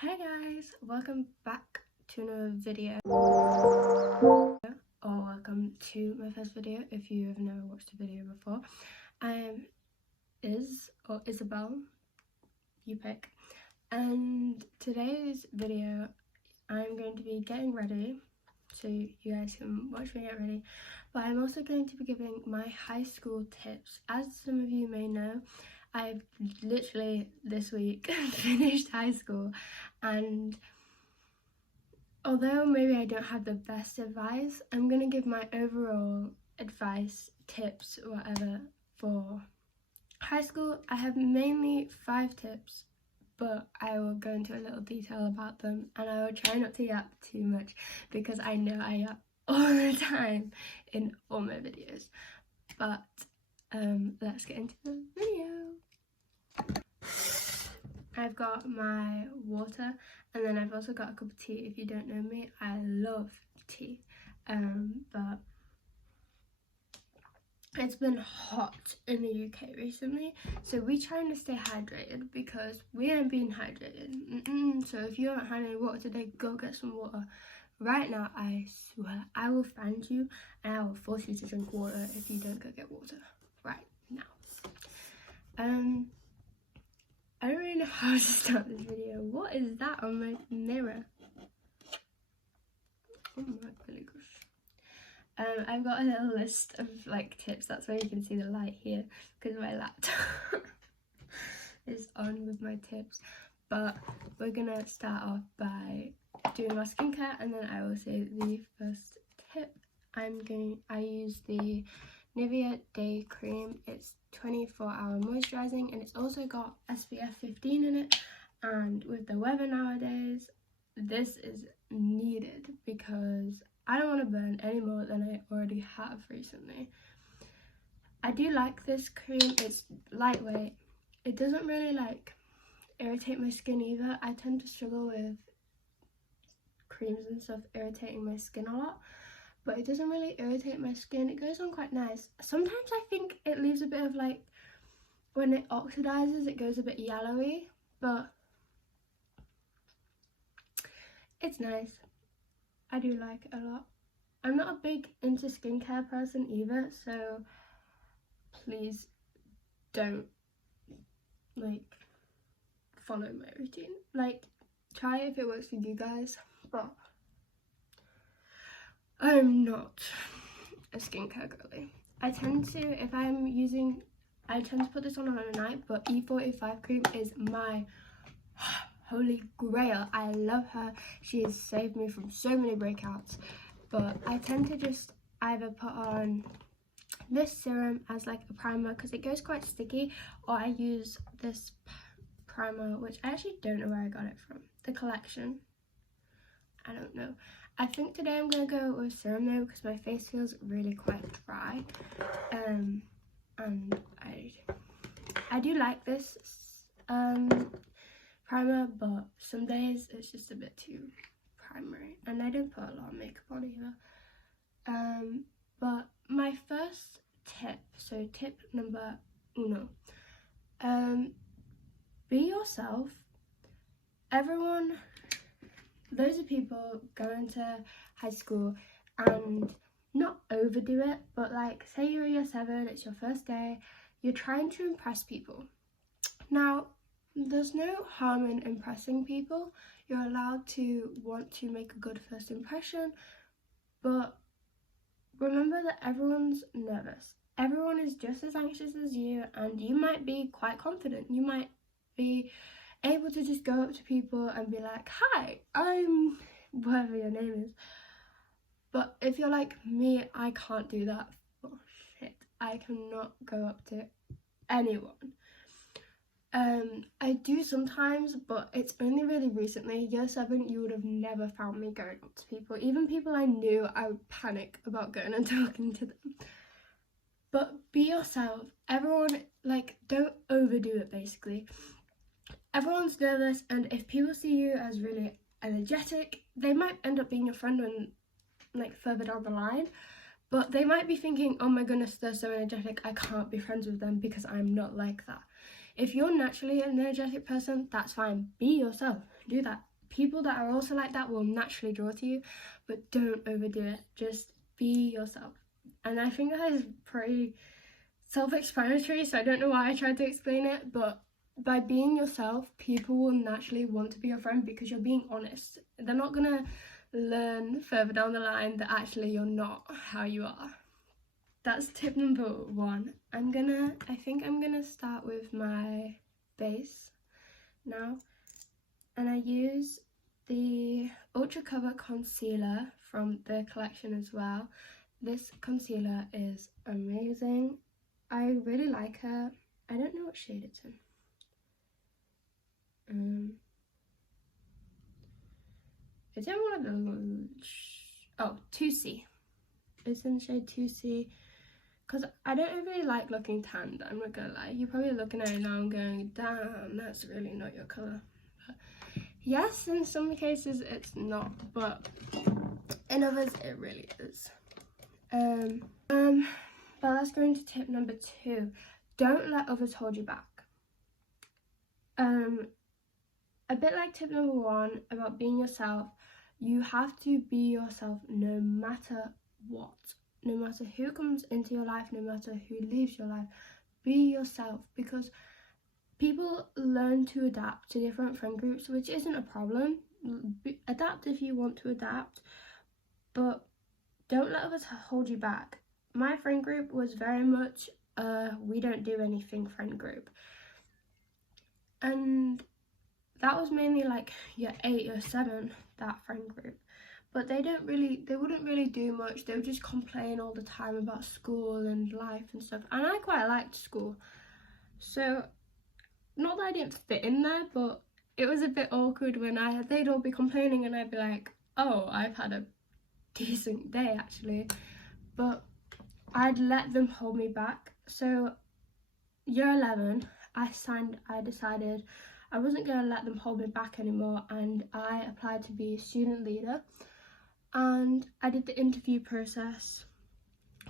Hi guys, welcome back to another video, or welcome to my first video if you have never watched a video before. I'm Isabel, you pick, and today's video I'm going to be getting ready so you guys can watch me get ready, but I'm also going to be giving my high school tips. As some of you may know, I've literally this week finished high school, and although maybe I don't have the best advice, I'm going to give my overall advice, tips, whatever for high school. I have mainly 5 tips, but I will go into a little detail about them, and I will try not to yap too much because I know I yap all the time in all my videos. But let's get into the video. I've got my water, and then I've also got a cup of tea. If you don't know me, I love tea, but it's been hot in the UK recently, so we're trying to stay hydrated because we ain't being hydrated. So if you haven't had any water today, go get some water right now. I swear I will find you and I will force you to drink water if you don't go get water right now. I don't really know how to start this video. What is that on my mirror? Oh my gosh. I've got a little list of like tips. That's why you can see the light here because my laptop is on with my tips. But we're gonna start off by doing my skincare, and then I will say the first tip. I use the Nivea Day Cream. It's 24-hour moisturising, and it's also got SPF 15 in it, and with the weather nowadays this is needed because I don't want to burn any more than I already have recently. I do like this cream. It's lightweight. It doesn't really like irritate my skin either. I tend to struggle with creams and stuff irritating my skin a lot, but it doesn't really irritate my skin. It goes on quite nice. Sometimes I think it leaves a bit of like, when it oxidizes it goes a bit yellowy, but it's nice. I do like it a lot. I'm not a big into skincare person either, so please don't like follow my routine. Like, try it if it works for you guys, but I'm not a skincare girly. I tend to put this on at night, but E45 cream is my holy grail. I love her. She has saved me from so many breakouts. But I tend to just either put on this serum as like a primer because it goes quite sticky, or I use this primer, which I actually don't know where I got it from. The Collection. I don't know. I think today I'm going to go with serum though because my face feels really quite dry. And I do like this primer, but some days it's just a bit too primary, and I don't put a lot of makeup on either. But my first tip, so tip number 1, be yourself. Loads of people go into high school and not overdo it, but like say you're year 7, it's your first day, you're trying to impress people. Now, there's no harm in impressing people. You're allowed to want to make a good first impression, but remember that everyone's nervous. Everyone is just as anxious as you, and you might be quite confident. You might be able to just go up to people and be like, hi, I'm whatever your name is. But if you're like me, I can't do that. Oh shit, I cannot go up to anyone. I do sometimes, but it's only really recently. Year 7, you would have never found me going up to people. Even people I knew, I would panic about going and talking to them. But be yourself. Everyone, like, don't overdo it basically. Everyone's nervous, and if people see you as really energetic, they might end up being your friend when, like, further down the line. But they might be thinking, oh my goodness, they're so energetic, I can't be friends with them because I'm not like that. If you're naturally an energetic person, that's fine. Be yourself. do that. People that are also like that will naturally draw to you, but don't overdo it. Just be yourself. And I think that is pretty self-explanatory, so I don't know why I tried to explain it, but by being yourself, people will naturally want to be your friend because you're being honest. They're not gonna learn further down the line that actually you're not how you are. That's tip number 1. I think I'm gonna start with my base now, and I use the Ultra Cover concealer from the collection as well. This concealer is amazing. I really like her. I don't know what shade it's in. It's in one of the 2C. It's in shade 2C. Because I don't really like looking tanned, I'm not gonna lie. You're probably looking at it now and going, damn, that's really not your colour. But yes, in some cases it's not, but in others it really is. But let's go into tip number 2. Don't let others hold you back. A bit like tip number 1 about being yourself, you have to be yourself no matter what. No matter who comes into your life, no matter who leaves your life, be yourself, because people learn to adapt to different friend groups, which isn't a problem. Adapt if you want to adapt, but don't let others hold you back. My friend group was very much we don't do anything friend group, and that was mainly like year 8, year 7, that friend group. But they wouldn't really do much. They would just complain all the time about school and life and stuff. And I quite liked school. So, not that I didn't fit in there, but it was a bit awkward when they'd all be complaining and I'd be like, oh, I've had a decent day actually. But I'd let them hold me back. So, year 11, I decided I wasn't going to let them hold me back anymore, and I applied to be a student leader. And I did the interview process,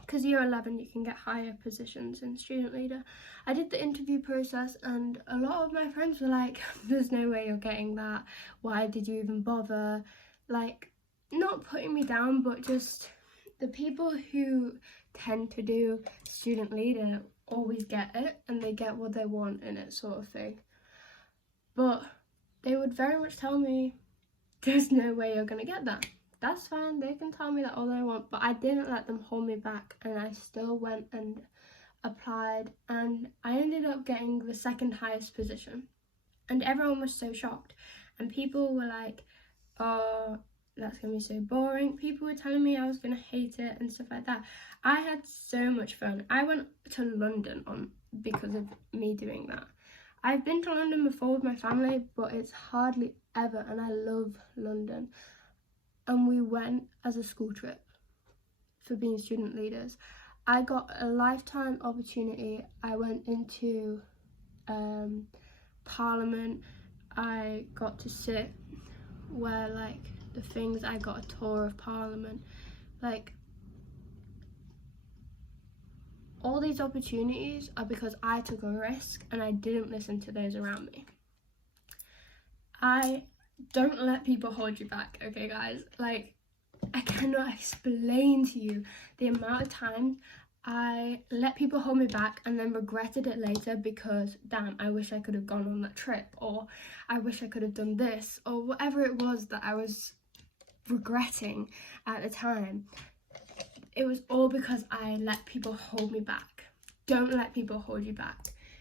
because year 11 you can get higher positions in student leader. I did the interview process and a lot of my friends were like, there's no way you're getting that, why did you even bother? Like, not putting me down, but just the people who tend to do student leader always get it and they get what they want in it, sort of thing. But they would very much tell me, there's no way you're gonna get that. That's fine, they can tell me that all they want, but I didn't let them hold me back, and I still went and applied, and I ended up getting the 2nd highest position. And everyone was so shocked, and people were like, oh, that's gonna be so boring. People were telling me I was gonna hate it and stuff like that. I had so much fun. I went to London because of me doing that. I've been to London before with my family, but it's hardly ever, and I love London. And we went as a school trip for being student leaders. I got a lifetime opportunity. I went into Parliament. I got to sit where, like, the things, I got a tour of Parliament. Like, all these opportunities are because I took a risk and I didn't listen to those around me. Don't let people hold you back, okay guys? Like, I cannot explain to you the amount of times I let people hold me back and then regretted it later because, damn, I wish I could have gone on that trip, or I wish I could have done this, or whatever it was that I was regretting at the time. It was all because I let people hold me back. Don't let people hold you back.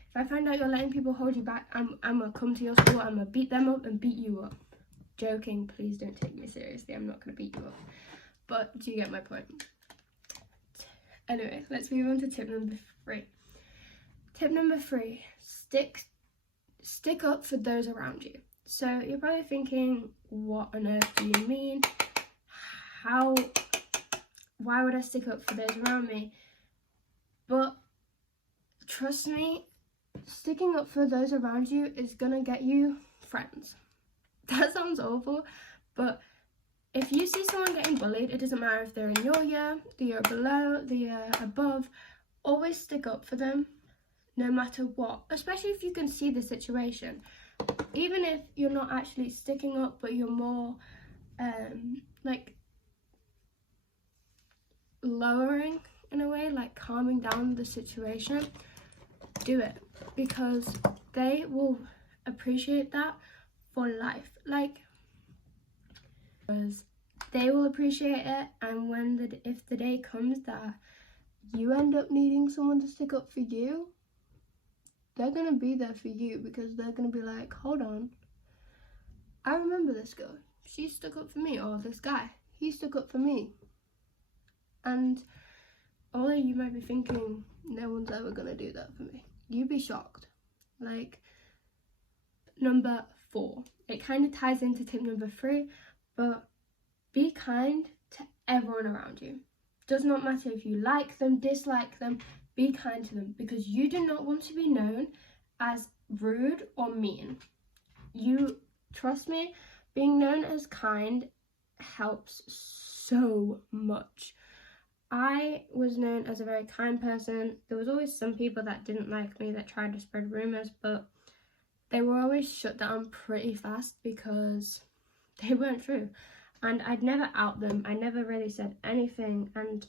If I find out you're letting people hold you back, I'm gonna come to your school, I'm gonna beat them up and beat you up. Joking, please don't take me seriously, I'm not gonna beat you up. But do you get my point? Anyway, let's move on to tip number 3. Tip number 3, stick up for those around you. So you're probably thinking, what on earth do you mean? Why would I stick up for those around me? But trust me, sticking up for those around you is gonna get you friends. That sounds awful, but if you see someone getting bullied, it doesn't matter if they're in your year, the year below, the year above, always stick up for them, no matter what, especially if you can see the situation. even if you're not actually sticking up, but you're more like lowering in a way, like calming down the situation, do it, because they will appreciate that for life. Like, because they will appreciate it, and when if the day comes that you end up needing someone to stick up for you, they're gonna be there for you, because they're gonna be like, hold on, I remember this girl, she stuck up for me, or this guy, he stuck up for me. And although you might be thinking, no one's ever gonna do that for me, you'd be shocked. Like, number 4, it kind of ties into tip number 3, but be kind to everyone around you. Does not matter if you like them, dislike them, be kind to them, because you do not want to be known as rude or mean. You, trust me, being known as kind helps so much. I was known as a very kind person. There was always some people that didn't like me, that tried to spread rumours, but they were always shut down pretty fast because they weren't true. And I'd never out them, I never really said anything, and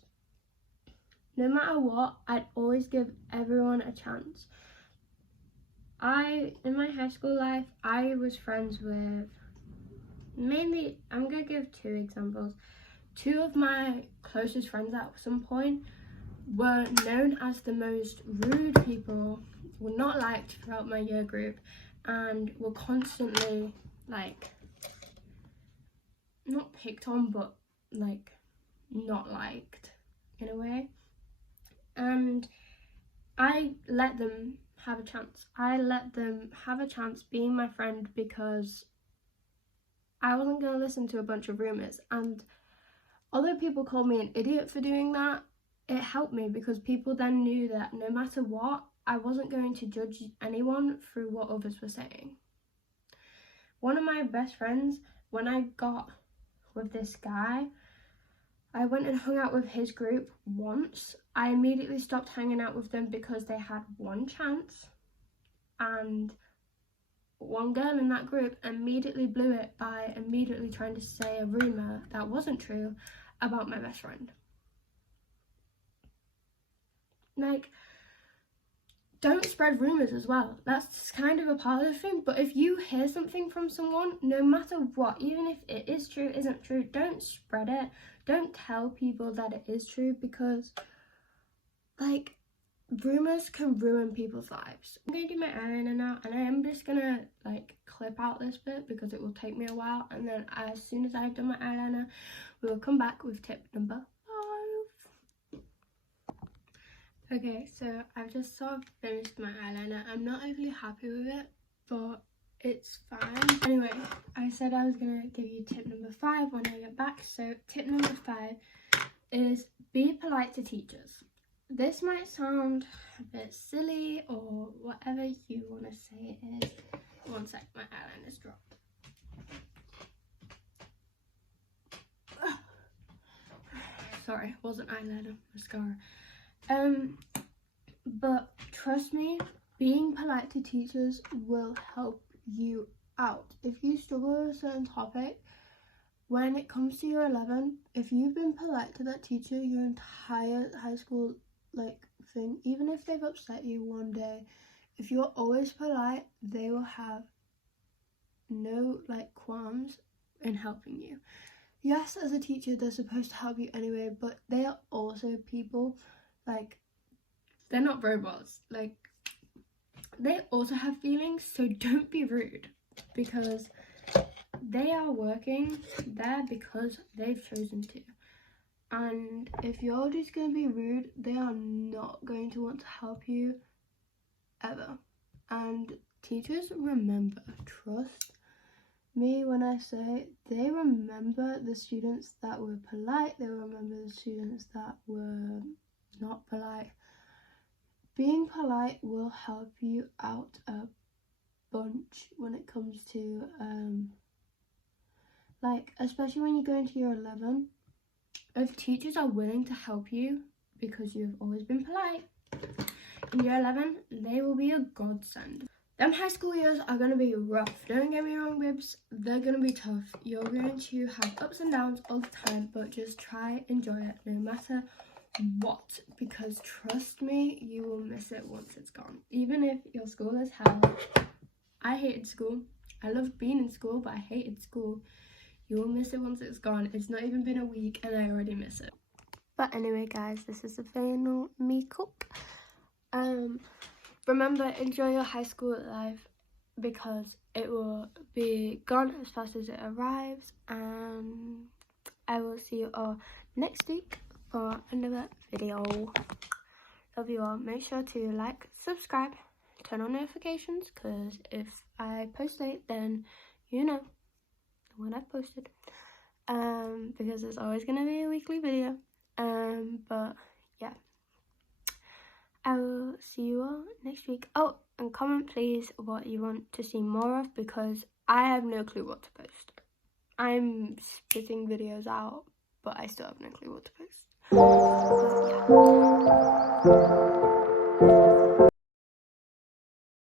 no matter what, I'd always give everyone a chance. In my high school life, I was friends with, mainly, I'm going to give 2 examples. 2 of my closest friends at some point were known as the most rude people, were not liked throughout my year group, and were constantly, like, not picked on, but like not liked in a way. And I let them have a chance. I let them have a chance being my friend, because I wasn't going to listen to a bunch of rumours. And although people called me an idiot for doing that, it helped me, because people then knew that no matter what, I wasn't going to judge anyone through what others were saying. One of my best friends, when I got with this guy, I went and hung out with his group once. I immediately stopped hanging out with them because they had one chance, and one girl in that group immediately blew it by immediately trying to say a rumour that wasn't true about my best friend. Like, don't spread rumours as well. That's kind of a part of the thing. But if you hear something from someone, no matter what, even if it is true, isn't true, don't spread it. Don't tell people that it is true, because, like, rumours can ruin people's lives. I'm going to do my eyeliner now, and I am just going to, like, clip out this bit because it will take me a while. And then as soon as I've done my eyeliner, we will come back with tip number 5. Okay, so I've just sort of finished my eyeliner. I'm not overly happy with it, but it's fine. Anyway, I said I was going to give you tip number 5 when I get back. So tip number 5 is be polite to teachers. This might sound a bit silly or whatever you want to say it is. One sec, my eyeliner's dropped. Sorry, it wasn't eyeliner, mascara. But trust me, being polite to teachers will help you out. If you struggle with a certain topic, when it comes to year 11, if you've been polite to that teacher your entire high school thing, even if they've upset you one day, if you're always polite, they will have no qualms in helping you. Yes, as a teacher, they're supposed to help you anyway, but they are also people. They're not robots. They also have feelings, so don't be rude, because they are working there because they've chosen to. And if you're just going to be rude, they are not going to want to help you ever. And teachers remember, trust me when I say they remember the students that were polite, they remember the students that were not polite. Being polite will help you out a bunch when it comes to, especially when you go into year 11. If teachers are willing to help you because you've always been polite, in year 11, they will be a godsend. Them high school years are going to be rough. Don't get me wrong, babes. They're going to be tough. You're going to have ups and downs all the time, but just try enjoy it no matter what. Because trust me, you will miss it once it's gone. Even if your school is hell. I hated school. I loved being in school, but I hated school. You will miss it once it's gone. It's not even been a week and I already miss it. But anyway, guys, this is the final makeup. Remember, enjoy your high school life because it will be gone as fast as it arrives. I will see you all next week for another video. Love you all. Make sure to like, subscribe, turn on notifications, because if I post late, then you know when I've posted. Because it's always going to be a weekly video. But yeah. I will see you all next week. Oh, and comment please what you want to see more of, because I have no clue what to post. I'm spitting videos out, but I still have no clue what to post. But yeah.